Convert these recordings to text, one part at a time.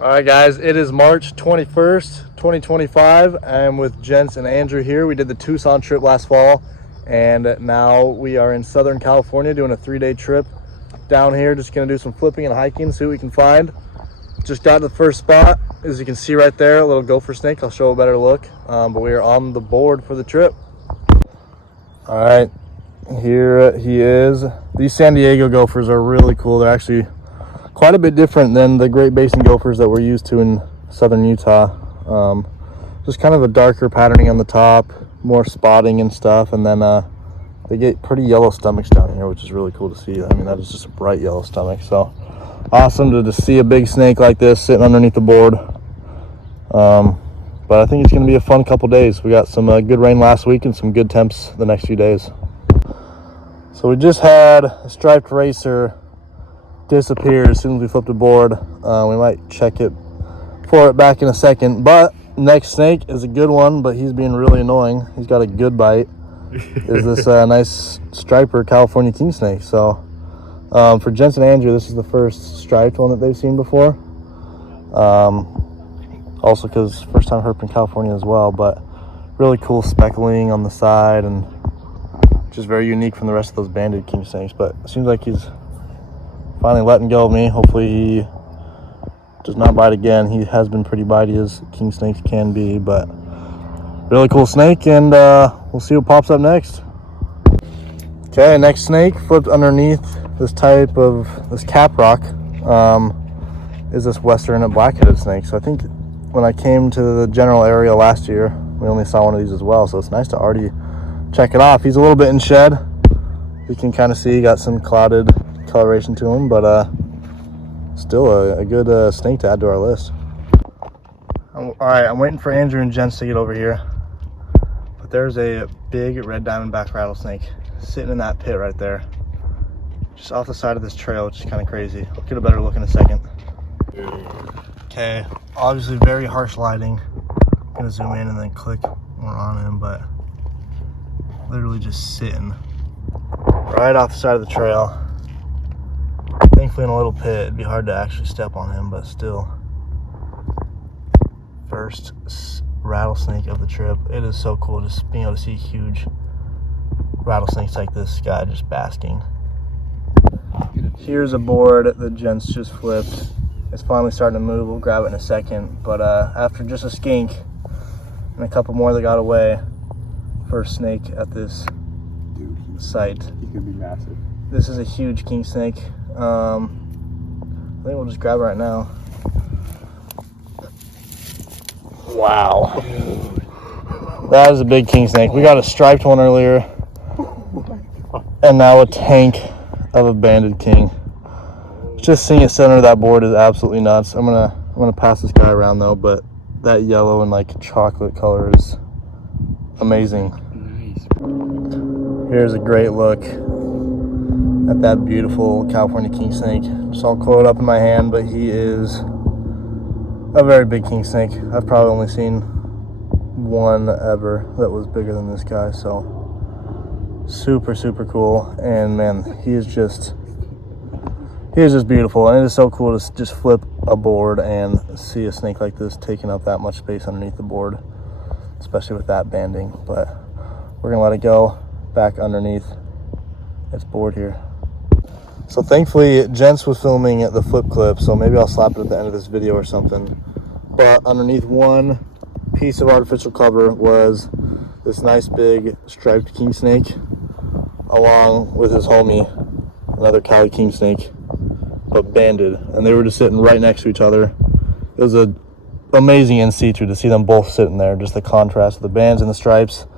All right, guys, it is March 21st, 2025. I'm with Jens and Andrew here. We did the Tucson trip last fall, and now we are in Southern California doing a 3-day trip down here. Just gonna do some flipping and hiking, see what we can find. Just got to the first spot. As you can see right there, a little gopher snake. I'll show a better look, but we are on the board for the trip. All right, here he is. These San Diego gophers are really cool. They're actually quite a bit different than the Great Basin gophers that we're used to in southern Utah. Just kind of a darker patterning on the top, more spotting and stuff, and then they get pretty yellow stomachs down here, which is really cool to see. I mean, that is just a bright yellow stomach. So awesome to just see a big snake like this sitting underneath the board. But I think it's going to be a fun couple days. We got some good rain last week and some good temps the next few days. So we just had a striped racer disappear as soon as we flipped the board. We might check it for it back in a second, but next snake is a good one, but he's being really annoying. He's got a good bite. Is this nice striper California king snake. So for Jens and Andrew, this is the first striped one that they've seen before. Also because first time herping in California as well, but really cool speckling on the side and just very unique from the rest of those banded king snakes. But it seems like he's finally letting go of me. Hopefully he does not bite again. He has been pretty bitey as king snakes can be, but really cool snake, and we'll see what pops up next. Okay, next snake flipped underneath this type of this cap rock is this western black-headed snake. So I think when I came to the general area last year, we only saw one of these as well, so it's nice to already check it off. He's a little bit in shed. You can kind of see he got some clouded coloration to him, but still a good snake to add to our list. All right, I'm waiting for Andrew and Jens to get over here, but there's a big red diamondback rattlesnake sitting in that pit right there, just off the side of this trail, which is kind of crazy. I'll get a better look in a second. Okay, obviously very harsh lighting. I'm gonna zoom in and then click more on him, but literally just sitting right off the side of the trail. Thankfully in a little pit, it'd be hard to actually step on him, but still. First rattlesnake of the trip. It is so cool just being able to see huge rattlesnakes like this guy just basking. Here's a board that Jens just flipped. It's finally starting to move. We'll grab it in a second, but after just a skink and a couple more that got away, first snake at this site. He could be massive. This is a huge king snake. I think we'll just grab it right now. Wow. That is a big king snake. We got a striped one earlier, and now a tank of a banded king. Just seeing it center of that board is absolutely nuts. I'm gonna pass this guy around though, but that yellow and like chocolate color is amazing. Nice. Here's a great look at that beautiful California king snake. Just all coiled up in my hand, but he is a very big king snake. I've probably only seen one ever that was bigger than this guy, so super cool. And man, he is just beautiful, and it is so cool to just flip a board and see a snake like this taking up that much space underneath the board, especially with that banding. But we're gonna let it go back underneath its board here. So thankfully Jens was filming the flip clip, so maybe I'll slap it at the end of this video or something. But underneath one piece of artificial cover was this nice big striped king snake, along with his homie, another Cali king snake, but banded, and they were just sitting right next to each other. It was an amazing in situ to see them both sitting there, just the contrast of the bands and the stripes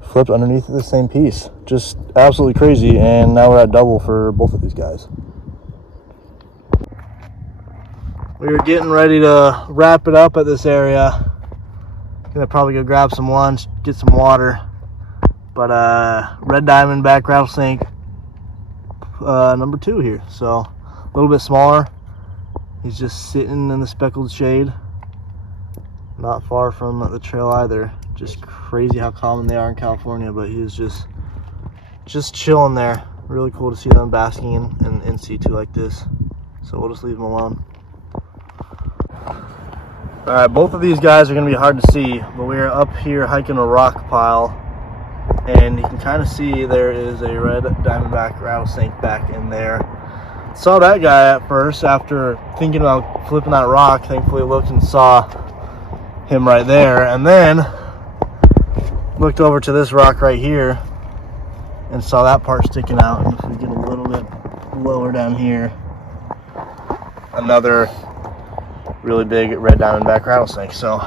flipped underneath the same piece. Just absolutely crazy, and now we're at double for both of these guys. We were getting ready to wrap it up at this area. Gonna probably go grab some lunch, get some water, but red diamondback rattlesnake number 2 here, so a little bit smaller. He's just sitting in the speckled shade, not far from the trail either. Just crazy how common they are in California, but he's just chilling there. Really cool to see them basking in situ like this, so we'll just leave him alone. All right, both of these guys are gonna be hard to see, but we are up here hiking a rock pile, and you can kind of see there is a red diamondback rattlesnake back in there. Saw that guy at first after thinking about flipping that rock. Thankfully looked and saw him right there, and then looked over to this rock right here and saw that part sticking out. And if we get a little bit lower down here, another really big red diamondback rattlesnake. So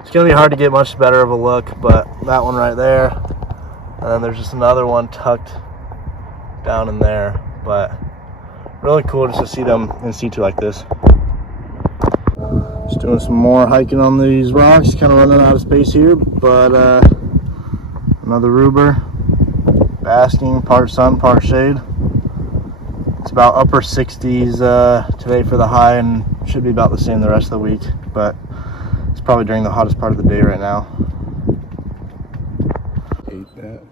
it's gonna be hard to get much better of a look, but that one right there, and then there's just another one tucked down in there. But really cool just to see them in situ like this. Just doing some more hiking on these rocks, kind of running out of space here, but another ruber, basking, part sun, part shade. It's about upper 60s today for the high, and should be about the same the rest of the week, but it's probably during the hottest part of the day right now. Hate that.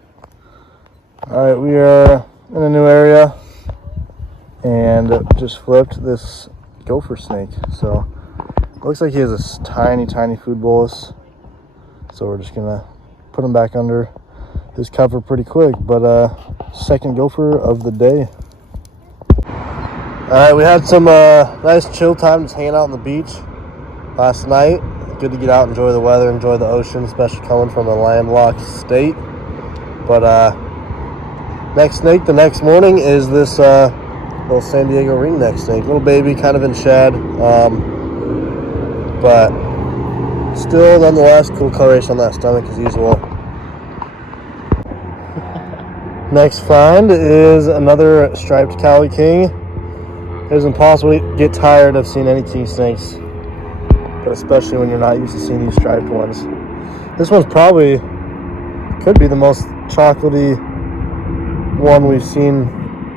All right, we are in a new area and just flipped this gopher snake. So it looks like he has a tiny food bolus, so we're just gonna put him back under his cover pretty quick. But second gopher of the day. All right, we had some nice chill time just hanging out on the beach last night. Good to get out, enjoy the weather, enjoy the ocean, especially coming from a landlocked state. But next snake the next morning is this little San Diego ringneck snake. Little baby, kind of in shed, but still nonetheless cool coloration on that stomach as usual. Next find is another striped Cali King. It is impossible to get tired of seeing any king snakes, but especially when you're not used to seeing these striped ones. This one's probably could be the most chocolatey one we've seen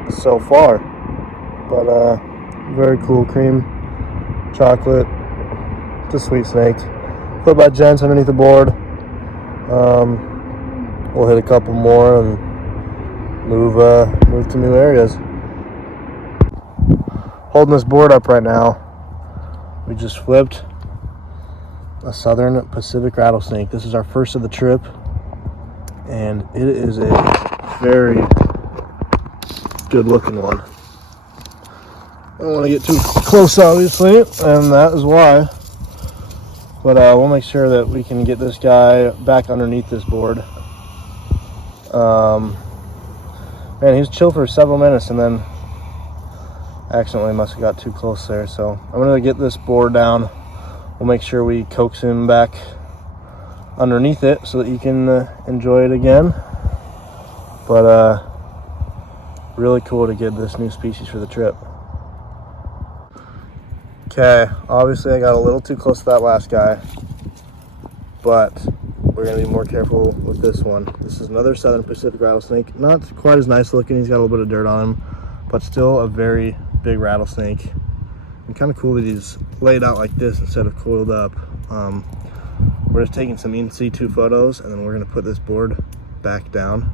so far, but very cool, cream chocolate. It's a sweet snake. Put by gents underneath the board. We'll hit a couple more and move to new areas. Holding this board up right now, we just flipped a southern Pacific rattlesnake. This is our first of the trip, and it is a very good looking one. I don't want to get too close, obviously, and that is why, but we'll make sure that we can get this guy back underneath this board. Man, he was chill for several minutes and then accidentally must have got too close there. So I'm going to get this board down. We'll make sure we coax him back underneath it so that you can enjoy it again. But really cool to get this new species for the trip. Okay, obviously I got a little too close to that last guy, but we're going to be more careful with this one. This is another southern Pacific rattlesnake. Not quite as nice looking. He's got a little bit of dirt on him, but still a very big rattlesnake. And kind of cool that he's laid out like this instead of coiled up. We're just taking some in situ photos, and then we're going to put this board back down.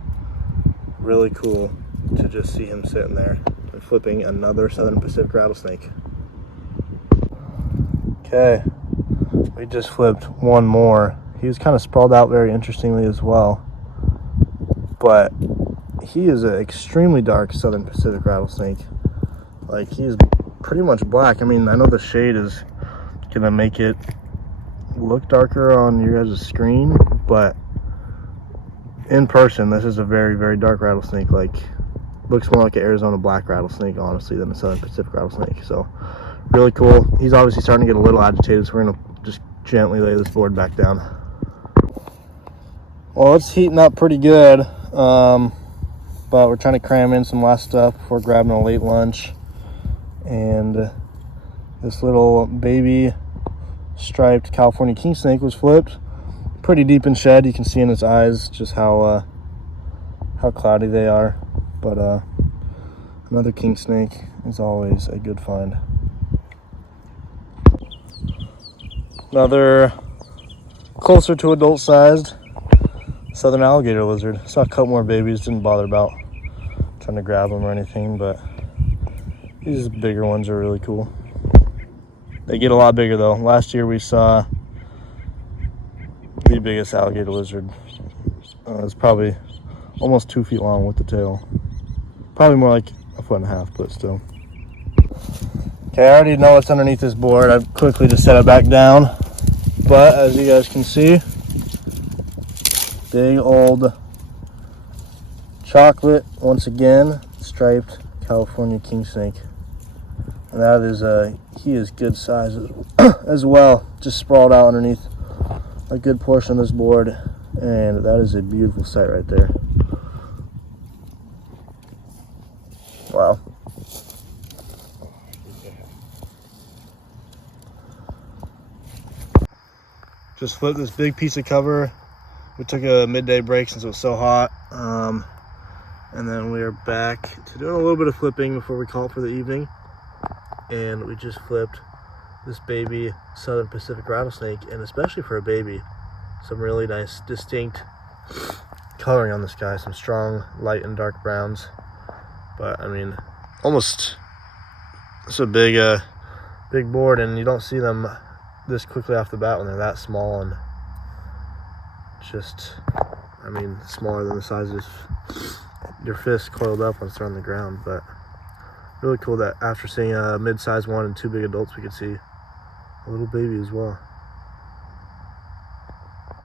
Really cool to just see him sitting there and flipping another southern Pacific rattlesnake. Okay, we just flipped one more. He was kind of sprawled out very interestingly as well, but he is an extremely dark southern Pacific rattlesnake. Like, he's pretty much black. I mean, I know the shade is gonna make it look darker on your guys' screen, but in person this is a very dark rattlesnake. Like, looks more like an Arizona black rattlesnake honestly than a southern Pacific rattlesnake. So really cool. He's obviously starting to get a little agitated, so we're gonna just gently lay this board back down. Well, it's heating up pretty good, but we're trying to cram in some last stuff before grabbing a late lunch. And this little baby striped California king snake was flipped pretty deep in shed. You can see in its eyes just how cloudy they are. But another king snake is always a good find. Another closer to adult sized southern alligator lizard. Saw a couple more babies, didn't bother about trying to grab them or anything, but these bigger ones are really cool. They get a lot bigger though. Last year we saw the biggest alligator lizard. It's probably almost 2 feet long with the tail. Probably more like 1.5 feet, but still. Okay, I already know what's underneath this board. I've quickly just set it back down. But as you guys can see, big old chocolate, once again, striped California king snake. And that is he is good size as well, just sprawled out underneath a good portion of this board, and that is a beautiful sight right there. Wow. Just flipped this big piece of cover. We took a midday break since it was so hot, and then we are back to doing a little bit of flipping before we call it for the evening. And we just flipped this baby Southern Pacific rattlesnake, and especially for a baby, some really nice distinct coloring on this guy, some strong light and dark browns. But I mean, almost, it's a big big board, and you don't see them this quickly off the bat when they're that small, and just, I mean, smaller than the size of your fist coiled up once they're on the ground. But really cool that after seeing a mid-sized one and 2 big adults, we could see a little baby as well.